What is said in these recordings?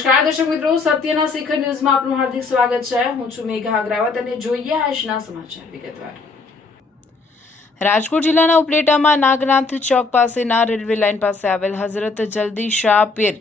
નમસ્કાર દર્શક મિત્રો, સત્યના શિખર ન્યૂઝમાં આપનું હાર્દિક સ્વાગત છે। હું છું મેઘા અગ્રવાલ અને જોઈએ આજના સમાચાર વિગતવાર। રાજકોટ જિલ્લાના ઉપલેટામાં નાગનાથ ચોક પાસેના રેલવે લાઇન પાસે આવેલ હઝરત જલ્દી શાહ પીર,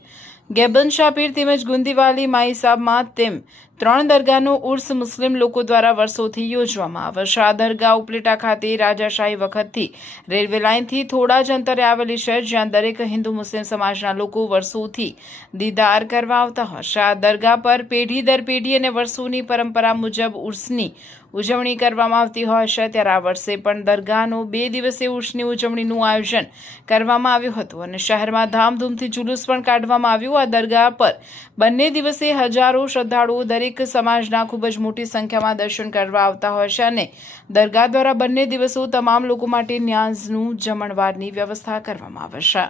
ગેબન શાહ પીર તેમજ ગુંદીવાલી માઈ સાહેબમાં તેમ 3 દરગાહનું ઉર્સ મુસ્લિમ લોકો દ્વારા વર્ષોથી યોજવામાં આવે છે। આ દરગાહ ઉપલેટા ખાતે રાજાશાહી વખતથી રેલવે લાઇનથી થોડા જ અંતરે આવેલી છે, જ્યાં દરેક હિન્દુ મુસ્લિમ સમાજના લોકો વર્ષોથી દીદાર કરવા આવતા હોય છે। આ દરગાહ પર પેઢી દર પેઢી અને વર્ષોની પરંપરા મુજબ ઉર્સની ઉજવણી કરવામાં આવતી હોય છે। ત્યારે આ વર્ષે પણ દરગાહનો 2 દિવસીય ઉર્સની ઉજવણીનું આયોજન કરવામાં આવ્યું હતું અને શહેરમાં ધામધૂમથી જુલુસ પણ કાઢવામાં આવ્યું। આ દરગાહ પર બંને દિવસે હજારો શ્રદ્ધાળુઓ દરેક સમાજના ખૂબ જ મોટી સંખ્યામાં દર્શન કરવા આવતા હોય છે અને દરગાહ દ્વારા બંને દિવસો તમામ લોકો માટે ન્યાઝનું જમણવારની વ્યવસ્થા કરવામાં આવે છે।